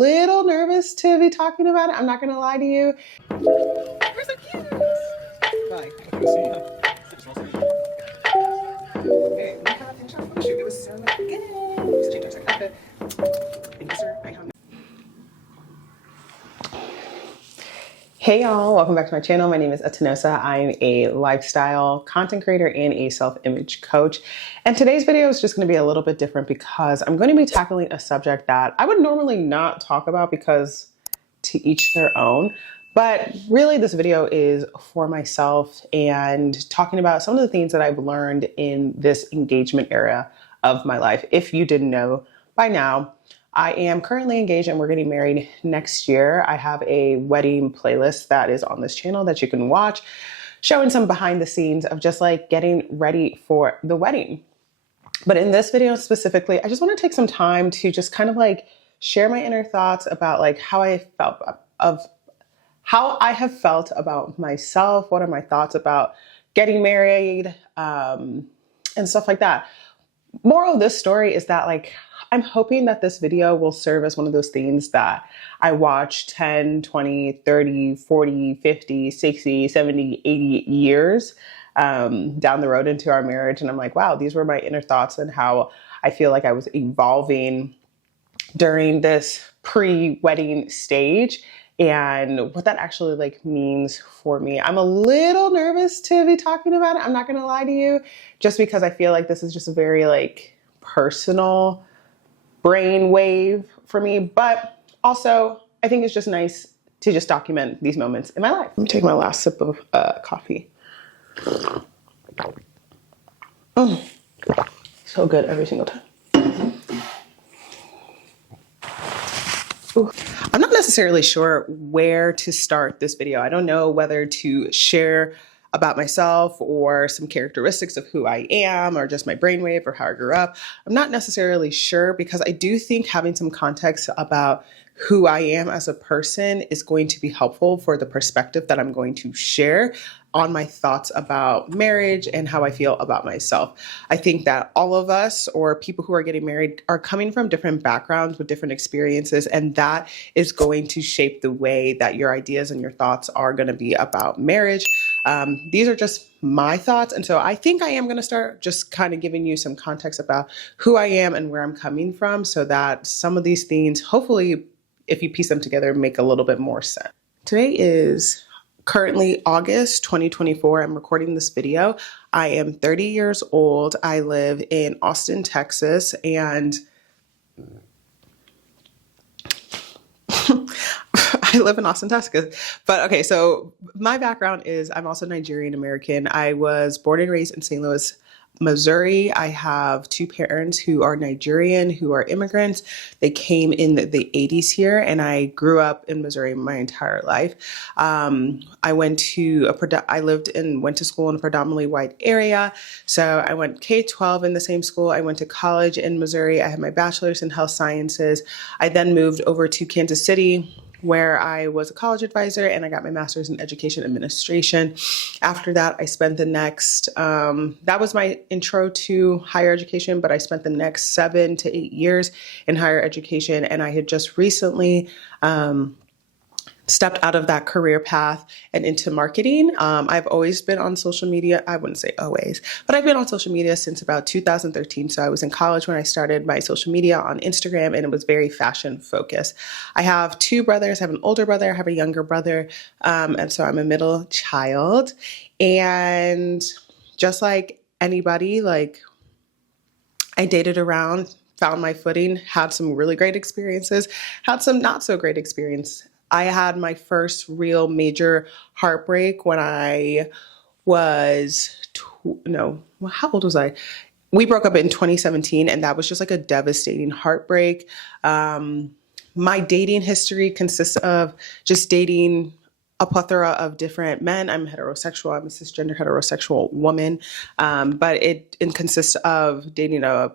Little nervous to be talking about it. I'm not gonna lie to you. We're so cute. Bye. Hey, we have a photo shoot. It was so good. Just change our outfit. Thank you, sir. Hey y'all, welcome back to my channel. My name is Atanosa. I'm a lifestyle content creator and a self-image coach. And today's video is just going to be a little bit different because I'm going to be tackling a subject that I would normally not talk about because to each their own. But really this video is for myself and talking about some of the things that I've learned in this engagement era of my life. If you didn't know by now, I am currently engaged and we're getting married next year. I have a wedding playlist that is on this channel that you can watch, showing some behind the scenes of just like getting ready for the wedding. But in this video specifically, I just want to take some time to just kind of like share my inner thoughts about like how I have felt about myself. What are my thoughts about getting married and stuff like that. Moral of this story is that like, I'm hoping that this video will serve as one of those things that I watch 10, 20, 30, 40, 50, 60, 70, 80 years down the road into our marriage. And I'm like, wow, these were my inner thoughts and how I feel like I was evolving during this pre-wedding stage and what that actually like means for me. I'm a little nervous to be talking about it. I'm not going to lie to you, just because I feel like this is just a very like personal brainwave for me, but also I think it's just nice to just document these moments in my life. Let me take my last sip of coffee. So good every single time. Ooh. I'm not necessarily sure where to start this video. I don't know whether to share about myself or some characteristics of who I am or just my brainwave or how I grew up. I'm not necessarily sure because I do think having some context about who I am as a person is going to be helpful for the perspective that I'm going to share on my thoughts about marriage and how I feel about myself. I think that all of us or people who are getting married are coming from different backgrounds with different experiences, and that is going to shape the way that your ideas and your thoughts are going to be about marriage. These are just my thoughts. And so I think I am going to start just kind of giving you some context about who I am and where I'm coming from so that some of these things, hopefully, if you piece them together, make a little bit more sense. Today is currently August 2024. I'm recording this video. I am 30 years old. I live in Austin, Texas, and I live in Austin, Texas. But okay, so my background is I'm also Nigerian American. I was born and raised in St. Louis, Missouri. I have two parents who are Nigerian, who are immigrants. They came in the 80s here, and I grew up in Missouri my entire life. I went to went to school in a predominantly white area. So I went K-12 in the same school. I went to college in Missouri. I had my bachelor's in health sciences. I then moved over to Kansas City, where I was a college advisor, and I got my master's in education administration. After that, I spent the next, that was my intro to higher education, but I spent the next 7 to 8 years in higher education. And I had just recently stepped out of that career path and into marketing. I've always been on social media. I wouldn't say always, but I've been on social media since about 2013. So I was in college when I started my social media on Instagram, and it was very fashion focused. I have two brothers. I have an older brother. I have a younger brother. And so I'm a middle child. And just like anybody, like I dated around, found my footing, had some really great experiences, had some not so great experiences. I had my first real major heartbreak when I was, how old was I? We broke up in 2017, and that was just like a devastating heartbreak. My dating history consists of just dating a plethora of different men. I'm heterosexual. I'm a cisgender heterosexual woman, but it consists of dating a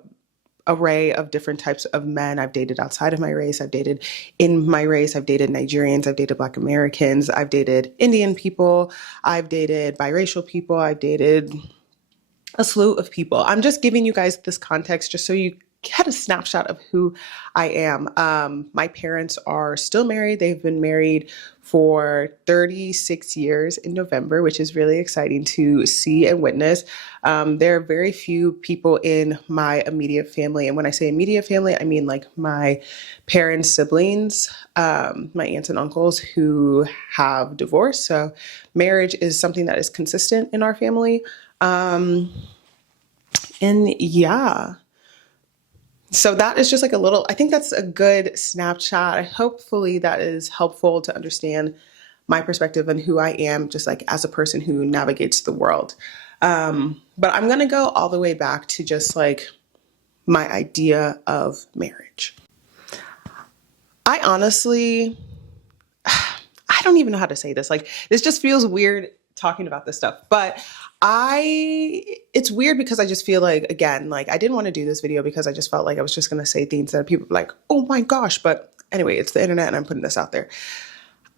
array of different types of men. I've dated outside of my race. I've dated in my race. I've dated Nigerians. I've dated Black Americans. I've dated Indian people. I've dated biracial people. I've dated a slew of people. I'm just giving you guys this context just so you get a snapshot of who I am. My parents are still married. They've been married for 36 years in November, which is really exciting to see and witness. There are very few people in my immediate family. And when I say immediate family, I mean like my parents' siblings, my aunts and uncles who have divorced. So marriage is something that is consistent in our family. And yeah. So that is just like a little, I think that's a good snapshot. Hopefully that is helpful to understand my perspective and who I am, just like as a person who navigates the world. But I'm going to go all the way back to just like my idea of marriage. I honestly, I don't even know how to say this. Like, this just feels weird talking about this stuff, but it's weird because I just feel like, again, like I didn't want to do this video because I just felt like I was just going to say things that people were like, oh my gosh. But anyway, it's the internet and I'm putting this out there.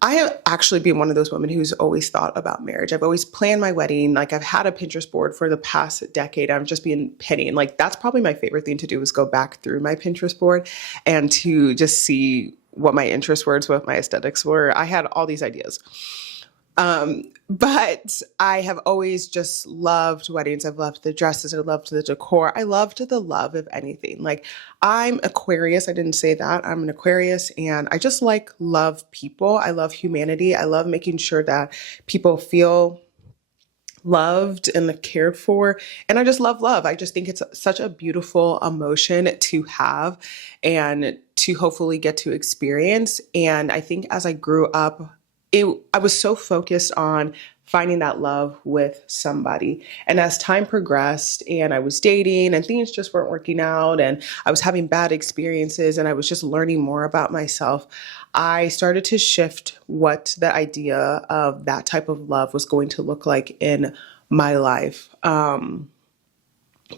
I have actually been one of those women who's always thought about marriage. I've always planned my wedding. Like I've had a Pinterest board for the past decade. I'm just being petty. And like, that's probably my favorite thing to do is go back through my Pinterest board and to just see what my interests were, what my aesthetics were. I had all these ideas. But I have always just loved weddings. I've loved the dresses. I loved the decor. I loved the love of anything. Like I'm Aquarius. I didn't say that. I'm an Aquarius and I just like love people. I love humanity. I love making sure that people feel loved and cared for. And I just love love. I just think it's such a beautiful emotion to have and to hopefully get to experience. And I think as I grew up, I was so focused on finding that love with somebody. And as time progressed and I was dating and things just weren't working out and I was having bad experiences and I was just learning more about myself, I started to shift what the idea of that type of love was going to look like in my life.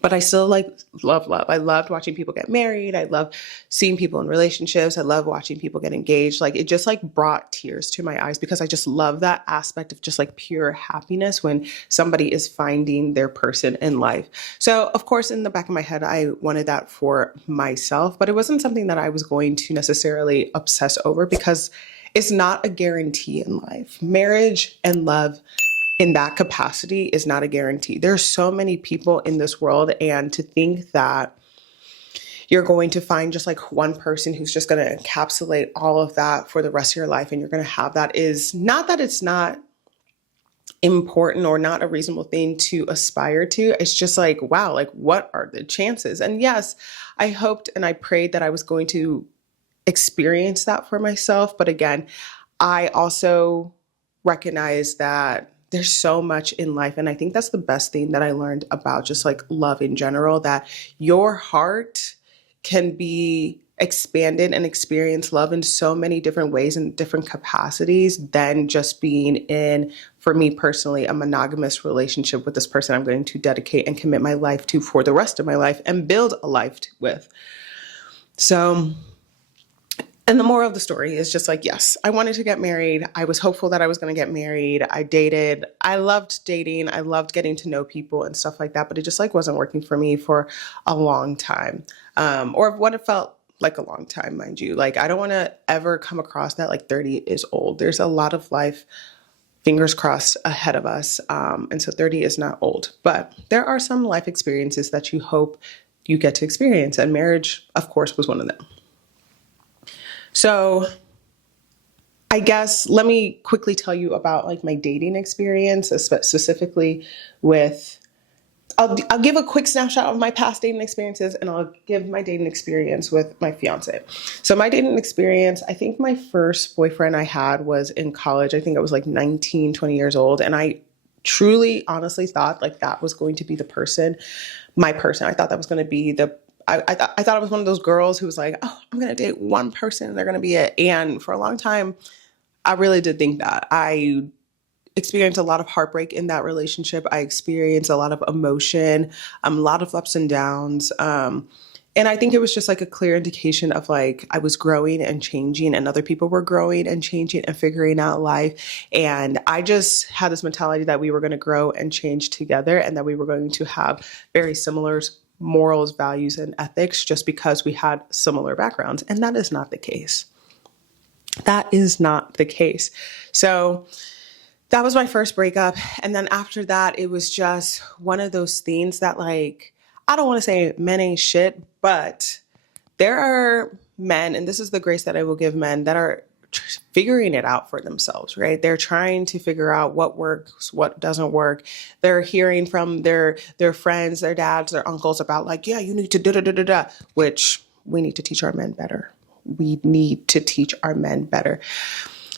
But I still like love. I loved watching people get married. I love seeing people in relationships. I love watching people get engaged. Like it just like brought tears to my eyes because I just love that aspect of just like pure happiness when somebody is finding their person in life. So of course, in the back of my head, I wanted that for myself, but it wasn't something that I was going to necessarily obsess over because it's not a guarantee in life. Marriage and love in that capacity is not a guarantee. There's so many people in this world, and to think that you're going to find just like one person who's just going to encapsulate all of that for the rest of your life and you're going to have that is not that it's not important or not a reasonable thing to aspire to. It's just like, wow, like what are the chances? And yes, I hoped and I prayed that I was going to experience that for myself. But again, I also recognize that there's so much in life. And I think that's the best thing that I learned about just like love in general, that your heart can be expanded and experience love in so many different ways and different capacities than just being in, for me personally, a monogamous relationship with this person I'm going to dedicate and commit my life to for the rest of my life and build a life with. So, and the moral of the story is just like, yes, I wanted to get married. I was hopeful that I was going to get married. I dated. I loved dating. I loved getting to know people and stuff like that. But it just like wasn't working for me for a long time, or what it felt like a long time, mind you. Like I don't want to ever come across that like 30 is old. There's a lot of life, fingers crossed, ahead of us. And so 30 is not old. But there are some life experiences that you hope you get to experience. And marriage, of course, was one of them. So I guess let me quickly tell you about like my dating experience, specifically with, I'll give a quick snapshot of my past dating experiences and I'll give my dating experience with my fiance. So my dating experience, I think my first boyfriend I had was in college. I think I was like 19, 20 years old. And I truly, honestly thought like that was going to be the person, my person. I thought that was going to be I thought I was one of those girls who was like, oh, I'm going to date one person and they're going to be it. And for a long time, I really did think that. I experienced a lot of heartbreak in that relationship. I experienced a lot of emotion, a lot of ups and downs. And I think it was just like a clear indication of like, I was growing and changing and other people were growing and changing and figuring out life. And I just had this mentality that we were going to grow and change together and that we were going to have very similar morals, values, and ethics just because we had similar backgrounds. And that is not the case. That is not the case. So that was my first breakup. And then after that, it was just one of those things that, like, I don't want to say men ain't shit, but there are men, and this is the grace that I will give men, that are figuring it out for themselves, right? They're trying to figure out what works, what doesn't work. They're hearing from their friends, their dads, their uncles about, like, yeah, you need to da-da-da-da-da, which we need to teach our men better. We need to teach our men better.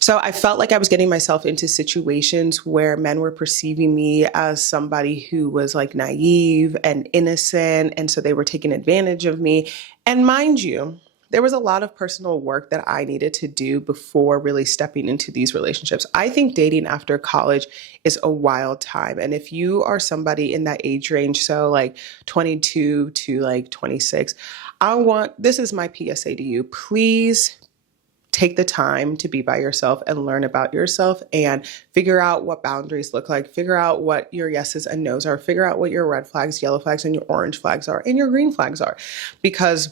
So I felt like I was getting myself into situations where men were perceiving me as somebody who was, like, naive and innocent. And so they were taking advantage of me. And mind you, there was a lot of personal work that I needed to do before really stepping into these relationships. I think dating after college is a wild time. And if you are somebody in that age range, so like 22 to like 26, this is my PSA to you. Please take the time to be by yourself and learn about yourself and figure out what boundaries look like. Figure out what your yeses and nos are. Figure out what your red flags, yellow flags, and your orange flags are, and your green flags are. Because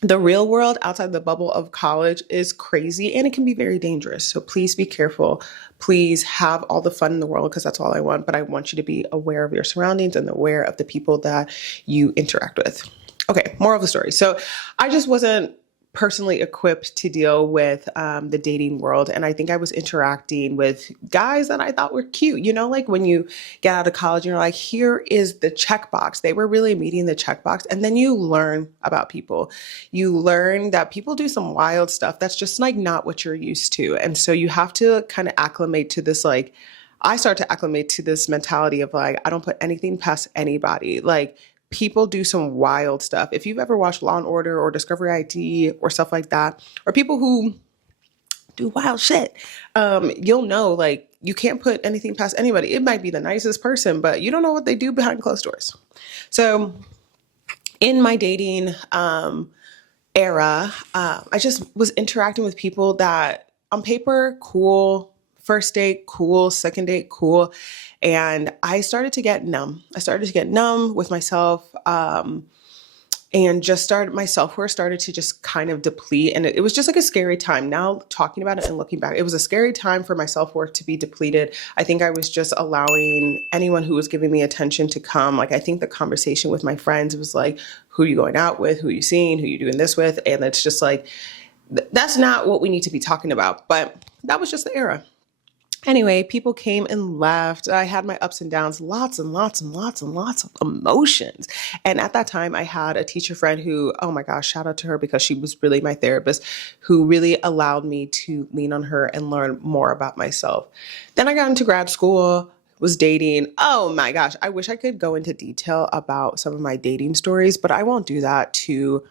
the real world outside the bubble of college is crazy and it can be very dangerous. So please be careful. Please have all the fun in the world, because that's all I want. But I want you to be aware of your surroundings and aware of the people that you interact with. Okay, moral of the story. So I just wasn't personally equipped to deal with the dating world. And I think I was interacting with guys that I thought were cute. You know, like when you get out of college and you're like, here is the checkbox. They were really meeting the checkbox. And then you learn about people. You learn that people do some wild stuff that's just like not what you're used to. And so you have to kind of acclimate to this, like, I start to acclimate to this mentality of, like, I don't put anything past anybody. Like, people do some wild stuff. If you've ever watched Law and Order or Discovery ID or stuff like that, or people who do wild shit, you'll know, like, you can't put anything past anybody. It might be the nicest person, but you don't know what they do behind closed doors. So in my dating era, I just was interacting with people that on paper, cool. First date, cool. Second date, cool. And I started to get numb. I started to get numb with myself, and my self-worth started to just kind of deplete. And it was just like a scary time. Now talking about it and looking back, it was a scary time for my self-worth to be depleted. I think I was just allowing anyone who was giving me attention to come. Like, I think the conversation with my friends was like, who are you going out with? Who are you seeing? Who are you doing this with? And it's just like, that's not what we need to be talking about. But that was just the era. Anyway, people came and left. I had my ups and downs, lots and lots and lots and lots of emotions. And at that time, I had a teacher friend who, oh my gosh, shout out to her, because she was really my therapist, who really allowed me to lean on her and learn more about myself. Then I got into grad school, was dating. Oh my gosh, I wish I could go into detail about some of my dating stories, but I won't do that to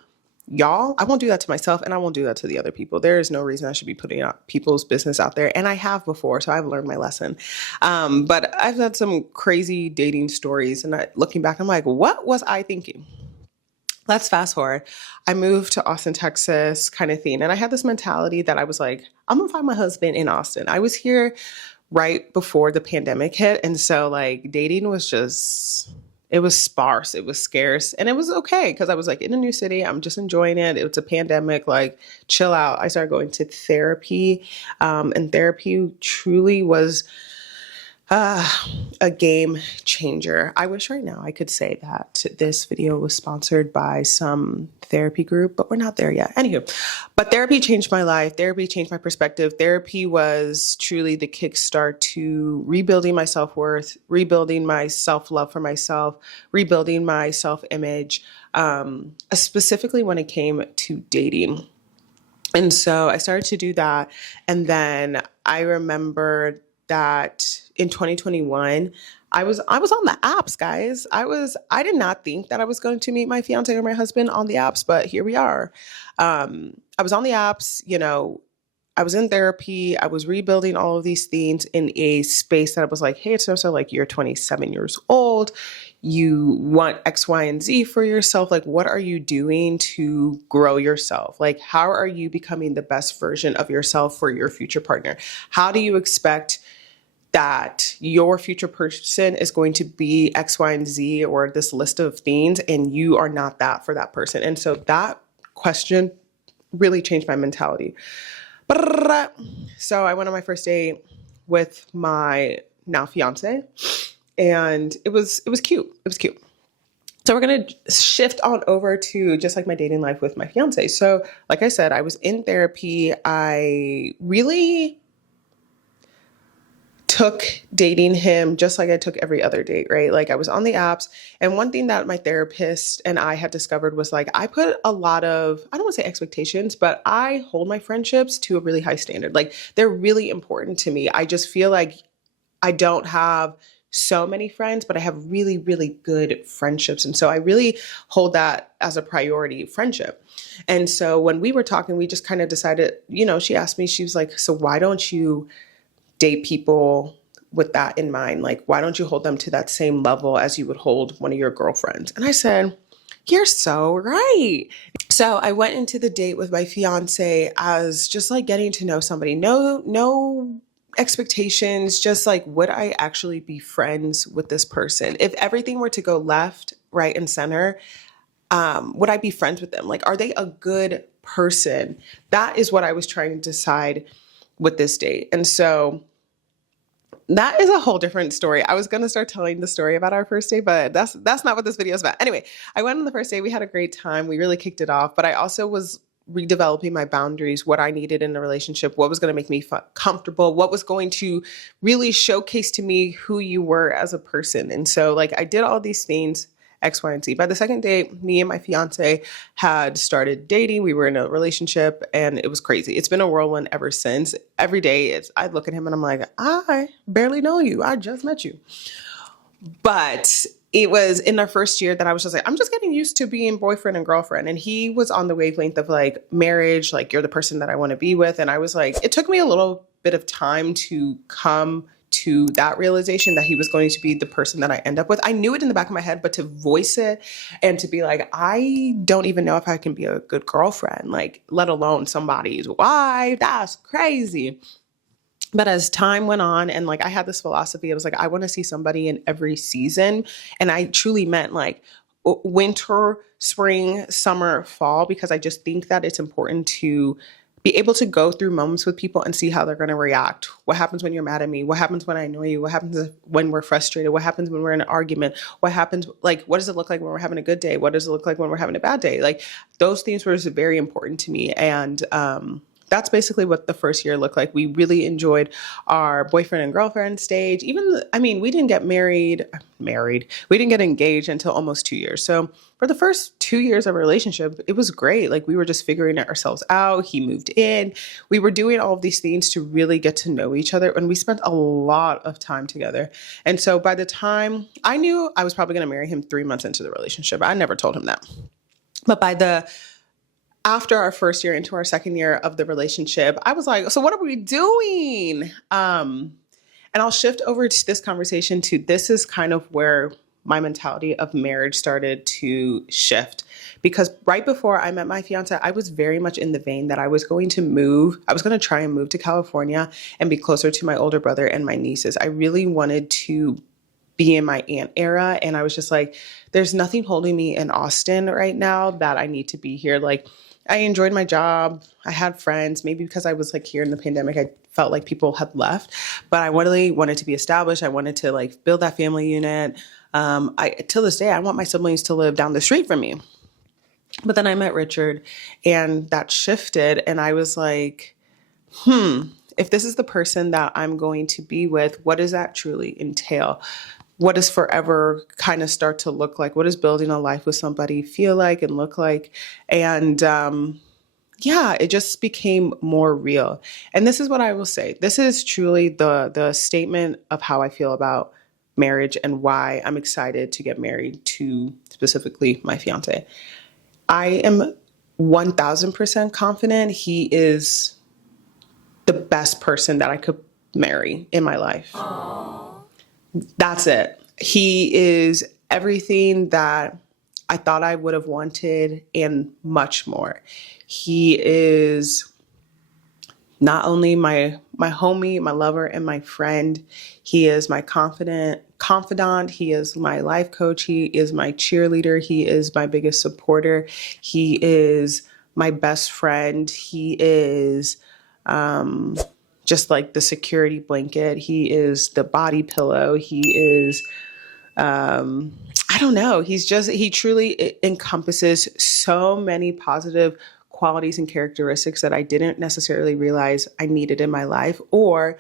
y'all. I won't do that to myself, and I won't do that to the other people. There is no reason I should be putting out people's business out there. And I have before, so I've learned my lesson. But I've had some crazy dating stories, and looking back, I'm like, what was I thinking? Let's fast forward. I moved to Austin, Texas, kind of thing. And I had this mentality that I was like, I'm gonna find my husband in Austin. I was here right before the pandemic hit. And so, like, dating was just, it was sparse, it was scarce, and it was okay, because I was like in a new city. I'm just enjoying it. It was a pandemic, like, chill out. I started going to therapy, and therapy truly was a game changer. I wish right now I could say that this video was sponsored by some therapy group, but we're not there yet. Anywho, but therapy changed my life. Therapy changed my perspective. Therapy was truly the kickstart to rebuilding my self-worth, rebuilding my self-love for myself, rebuilding my self-image, specifically when it came to dating. And so I started to do that. And then I remembered that in 2021, I was on the apps, guys. I did not think that I was going to meet my fiance or my husband on the apps, but here we are. I was on the apps, I was in therapy. I was rebuilding all of these things in a space that I was like, hey, it's also like, you're 27 years old. You want X, Y, and Z for yourself. Like, what are you doing to grow yourself? Like, how are you becoming the best version of yourself for your future partner? How do you expect that your future person is going to be X, Y, and Z, or this list of things, and you are not that for that person. And so that question really changed my mentality. So I went on my first date with my now fiance, and it was cute. It was cute. So we're going to shift on over to just like my dating life with my fiance. So like I said, I was in therapy. I really took dating him just like I took every other date, right? Like I was on the apps. And one thing that my therapist and I had discovered was like, I put a lot of, I don't want to say expectations, but I hold my friendships to a really high standard. Like they're really important to me. I just feel like I don't have so many friends, but I have really, really good friendships. And so I really hold that as a priority, friendship. And so when we were talking, we just kind of decided, she asked me, she was like, so why don't you date people with that in mind? Like, why don't you hold them to that same level as you would hold one of your girlfriends? And I said, you're so right. So I went into the date with my fiance as just like getting to know somebody. No expectations, just like, would I actually be friends with this person? If everything were to go left, right, and center, would I be friends with them? Like, are they a good person? That is what I was trying to decide with this date. And so that is a whole different story. I was going to start telling the story about our first date, but that's not what this video is about. Anyway, I went on the first date. We had a great time. We really kicked it off, but I also was redeveloping my boundaries, what I needed in a relationship, what was going to make me comfortable, what was going to really showcase to me who you were as a person. And so like I did all these things, X, Y, and Z. By the second date, me and my fiance had started dating. We were in a relationship and it was crazy. It's been a whirlwind ever since. Every day I look at him and I'm like, I barely know you. I just met you. But it was in our first year that I was just like, I'm just getting used to being boyfriend and girlfriend. And he was on the wavelength of like marriage, like you're the person that I want to be with. And I was like, it took me a little bit of time to come to that realization that he was going to be the person that I end up with. I knew it in the back of my head, but to voice it and to be like, I don't even know if I can be a good girlfriend, like let alone somebody's wife. That's crazy. But as time went on and like I had this philosophy, I was like, I want to see somebody in every season. And I truly meant like winter, spring, summer, fall, because I just think that it's important to be able to go through moments with people and see how they're going to react. What happens when you're mad at me? What happens when I annoy you? What happens when we're frustrated? What happens when we're in an argument? What happens, like, what does it look like when we're having a good day? What does it look like when we're having a bad day? Like those things were very important to me. And, that's basically what the first year looked like. We really enjoyed our boyfriend and girlfriend stage. We didn't get married. We didn't get engaged until almost 2 years. So for the first 2 years of our relationship, it was great. Like we were just figuring it ourselves out. He moved in. We were doing all of these things to really get to know each other. And we spent a lot of time together. And so by the time I knew I was probably going to marry him 3 months into the relationship, I never told him that. But after our first year into our second year of the relationship, I was like, so what are we doing? And I'll shift over to this conversation to this is kind of where my mentality of marriage started to shift. Because right before I met my fiance, I was very much in the vein that I was going to try and move to California and be closer to my older brother and my nieces. I really wanted to be in my aunt era. And I was just like, there's nothing holding me in Austin right now that I need to be here. Like, I enjoyed my job. I had friends. Maybe because I was like here in the pandemic, I felt like people had left, but I really wanted to be established. I wanted to like build that family unit. Till this day, I want my siblings to live down the street from me. But then I met Richard and that shifted. And I was like, if this is the person that I'm going to be with, what does that truly entail? What does forever kind of start to look like? What does building a life with somebody feel like and look like? And it just became more real. And this is what I will say. This is truly the statement of how I feel about marriage and why I'm excited to get married to specifically my fiance. I am 1000% confident he is the best person that I could marry in my life. That's it. He is everything that I thought I would have wanted and much more. He is not only my my homie, my lover, and my friend. He is my confidant. He is my life coach. He is my cheerleader. He is my biggest supporter. He is my best friend. He is just like the security blanket. He is the body pillow. He is, I don't know. He truly encompasses so many positive qualities and characteristics that I didn't necessarily realize I needed in my life or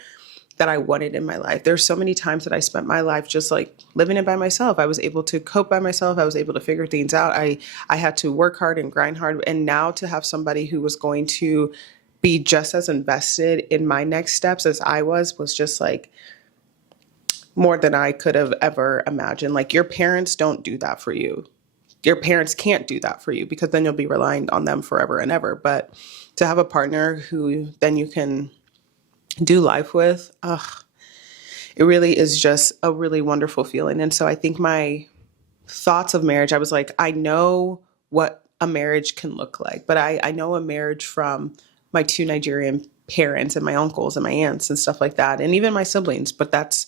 that I wanted in my life. There's so many times that I spent my life just like living it by myself. I was able to cope by myself. I was able to figure things out. I had to work hard and grind hard. And now to have somebody who was going to be just as invested in my next steps as I was just like more than I could have ever imagined. Like your parents don't do that for you. Your parents can't do that for you because then you'll be relying on them forever and ever. But to have a partner who then you can do life with, it really is just a really wonderful feeling. And so I think my thoughts of marriage, I was like, I know what a marriage can look like, but I know a marriage from my two Nigerian parents and my uncles and my aunts and stuff like that, and even my siblings, but that's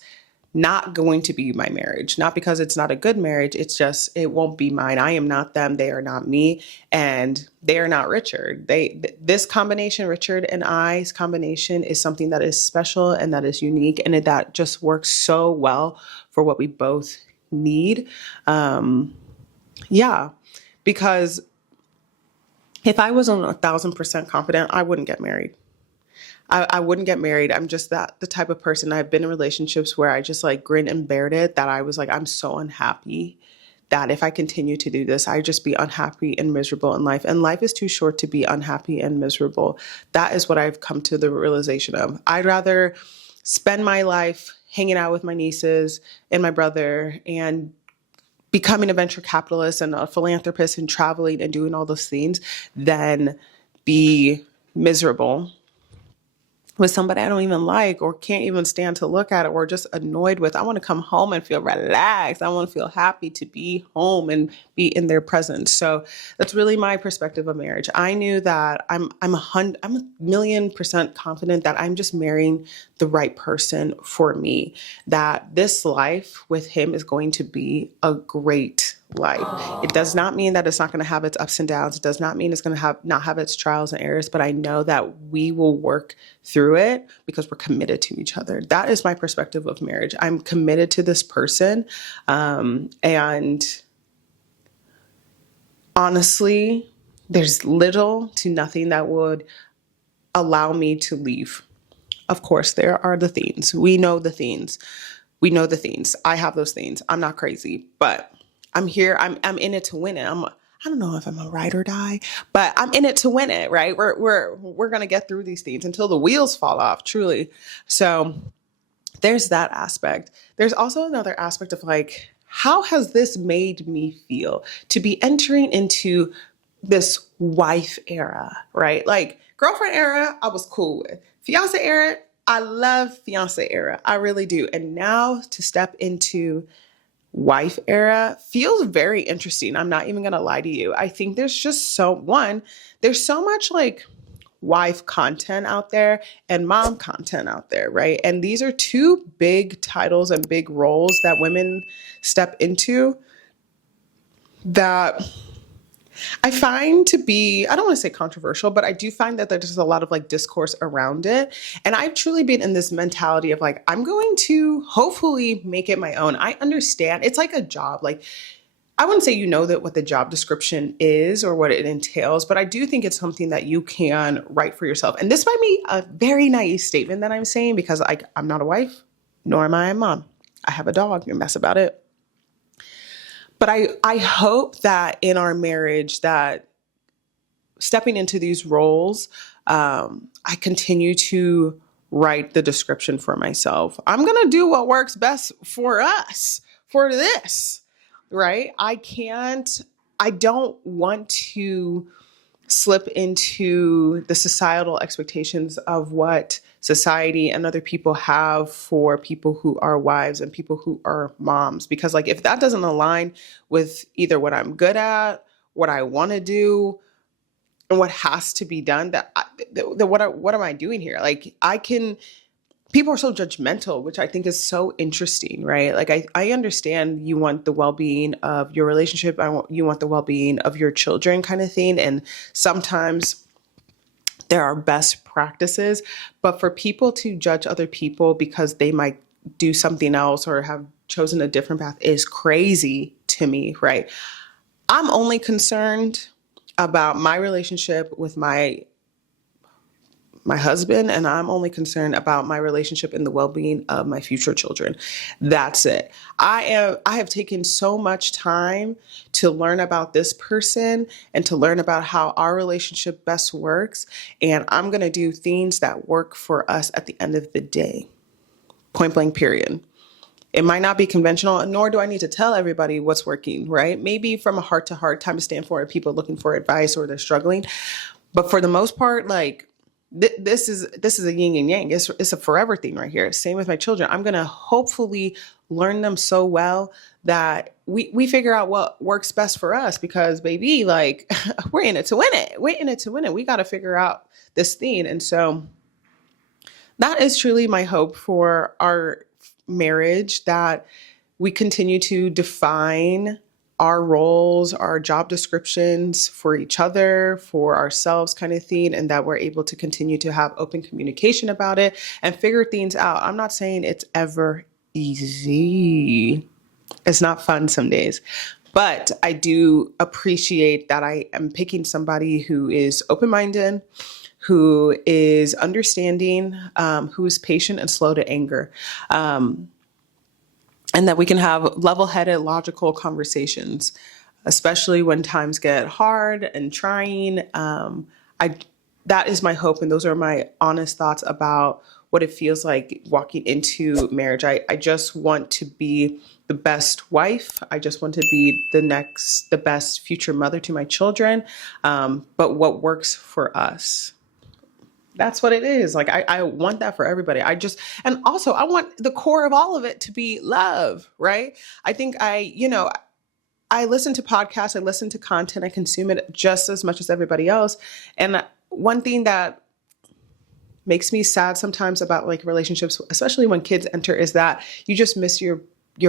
not going to be my marriage. Not because it's not a good marriage. It's just, it won't be mine. I am not them. They are not me. And they are not Richard. This combination, Richard and I's combination, is something that is special and that is unique. And that just works so well for what we both need. Because if I wasn't 1,000% confident, I wouldn't get married. I wouldn't get married. I'm just the type of person. I've been in relationships where I just like grin and bear it, that I was like, I'm so unhappy that if I continue to do this, I just be unhappy and miserable in life. And life is too short to be unhappy and miserable. That is what I've come to the realization of. I'd rather spend my life hanging out with my nieces and my brother and becoming a venture capitalist and a philanthropist and traveling and doing all those things than be miserable with somebody I don't even like or can't even stand to look at or just annoyed with. I want to come home and feel relaxed. I want to feel happy to be home and be in their presence. So that's really my perspective of marriage. I knew that I'm a 1,000,000% confident that I'm just marrying the right person for me, that this life with him is going to be a great life. It does not mean that it's not going to have its ups and downs. It does not mean it's going to not have its trials and errors, but I know that we will work through it because we're committed to each other. That is my perspective of marriage. I'm committed to this person. And honestly, there's little to nothing that would allow me to leave. Of course, there are the things. We know the things. I have those things. I'm not crazy, but I'm here. I'm in it to win it. I don't know if I'm a ride or die, but I'm in it to win it, right? We're going to get through these things until the wheels fall off, truly. So there's that aspect. There's also another aspect of like, how has this made me feel to be entering into this wife era, right? Like girlfriend era, I was cool with. Fiance era, I love fiance era. I really do. And now to step into wife era feels very interesting. I'm not even going to lie to you. I think there's just there's so much like wife content out there and mom content out there, right? And these are two big titles and big roles that women step into that I find to be, I don't want to say controversial, but I do find that there's a lot of like discourse around it. And I've truly been in this mentality of like, I'm going to hopefully make it my own. I understand it's like a job. Like, I wouldn't say that what the job description is or what it entails, but I do think it's something that you can write for yourself. And this might be a very naive statement that I'm saying because I'm not a wife, nor am I a mom. I have a dog, and that's about it. But I hope that in our marriage that stepping into these roles, I continue to write the description for myself. I'm going to do what works best for us, for this, right? I don't want to slip into the societal expectations of what society and other people have for people who are wives and people who are moms. Because like, if that doesn't align with either what I'm good at, what I want to do, and what has to be done, what am I doing here? Like, people are so judgmental, which I think is so interesting, right? Like, I understand you want the well-being of your relationship. You want the well-being of your children kind of thing. And sometimes there are best practices, but for people to judge other people because they might do something else or have chosen a different path is crazy to me, right? I'm only concerned about my relationship with my husband, and I'm only concerned about my relationship and the well-being of my future children. That's it. I have taken so much time to learn about this person and to learn about how our relationship best works, and I'm going to do things that work for us at the end of the day. Point blank, period. It might not be conventional, nor do I need to tell everybody what's working, right? Maybe from a heart to heart, time to stand for it, people looking for advice or they're struggling. But for the most part, like, this is a yin and yang. It's a forever thing right here. Same with my children. I'm going to hopefully learn them so well that we figure out what works best for us, because baby, like, we're in it to win it. We're in it to win it. We got to figure out this thing. And so that is truly my hope for our marriage, that we continue to define our roles, our job descriptions for each other, for ourselves kind of thing, and that we're able to continue to have open communication about it and figure things out. I'm not saying it's ever easy. It's not fun some days, but I do appreciate that I am picking somebody who is open-minded, who is understanding, who is patient and slow to anger. And that we can have level-headed, logical conversations, especially when times get hard and trying. That is my hope, and those are my honest thoughts about what it feels like walking into marriage. I just want to be the best wife. I just want to be the best future mother to my children. But what works for us? That's what it is. Like, I want that for everybody. And also I want the core of all of it to be love, right? I think I listen to podcasts, I listen to content, I consume it just as much as everybody else. And one thing that makes me sad sometimes about like relationships, especially when kids enter, is that you just miss your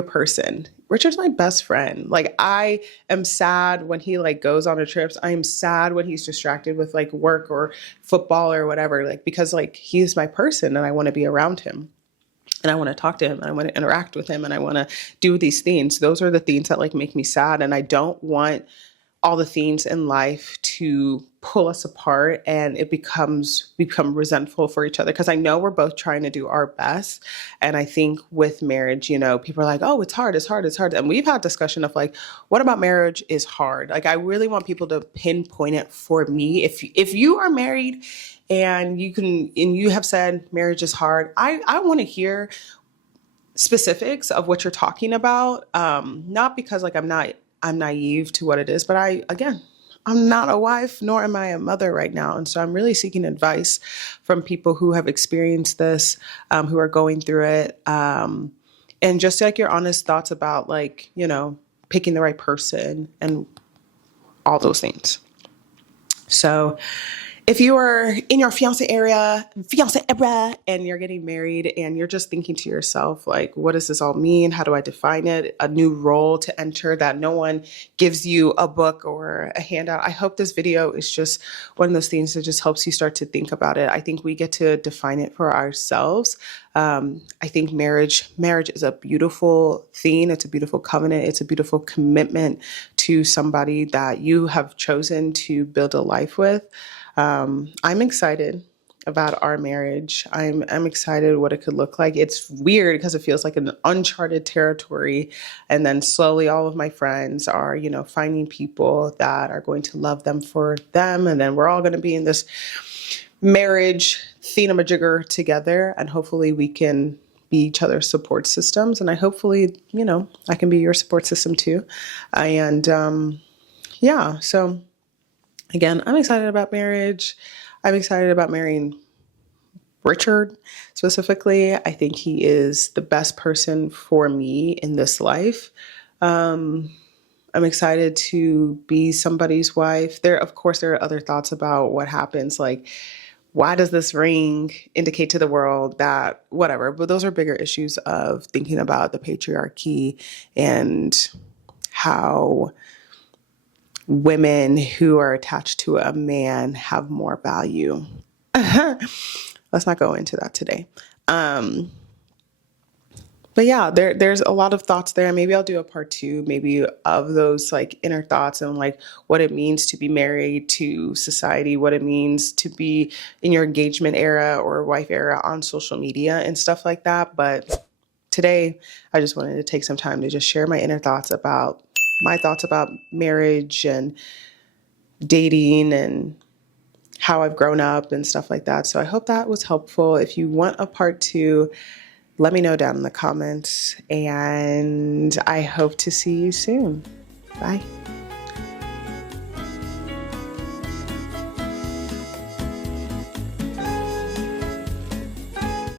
person. Richard's my best friend. Like, I am sad when he like goes on a trips. I am sad when he's distracted with like work or football or whatever, like, because like he's my person and I want to be around him and I want to talk to him and I want to interact with him and I want to do these things. Those are the things that like make me sad. And I don't want all the things in life to pull us apart and it become resentful for each other. Cause I know we're both trying to do our best. And I think with marriage, people are like, oh, it's hard. And we've had discussion of like, what about marriage is hard? Like, I really want people to pinpoint it for me. If you are married and you have said marriage is hard, I want to hear specifics of what you're talking about. Not because like I'm naive to what it is, but I'm not a wife, nor am I a mother right now. And so I'm really seeking advice from people who have experienced this, who are going through it. And just like your honest thoughts about like, picking the right person and all those things. So if you are in your fiance era, and you're getting married and you're just thinking to yourself, like, what does this all mean? How do I define it? A new role to enter that no one gives you a book or a handout. I hope this video is just one of those things that just helps you start to think about it. I think we get to define it for ourselves. I think marriage is a beautiful thing. It's a beautiful covenant. It's a beautiful commitment to somebody that you have chosen to build a life with. I'm excited about our marriage. I'm excited what it could look like. It's weird because it feels like an uncharted territory. And then slowly all of my friends are, finding people that are going to love them for them. And then we're all going to be in this marriage thingamajigger together. And hopefully we can be each other's support systems. And hopefully, I can be your support system too. So again, I'm excited about marriage. I'm excited about marrying Richard specifically. I think he is the best person for me in this life. I'm excited to be somebody's wife. Of course, there are other thoughts about what happens, like, why does this ring indicate to the world that whatever? But those are bigger issues of thinking about the patriarchy and how women who are attached to a man have more value. Let's not go into that today. But yeah, there's a lot of thoughts there. Maybe I'll do a part two, maybe of those like inner thoughts and like what it means to be married to society, what it means to be in your engagement era or wife era on social media and stuff like that. But today, I just wanted to take some time to just share my inner thoughts about marriage and dating and how I've grown up and stuff like that. So I hope that was helpful. If you want a part two, let me know down in the comments, and I hope to see you soon. Bye.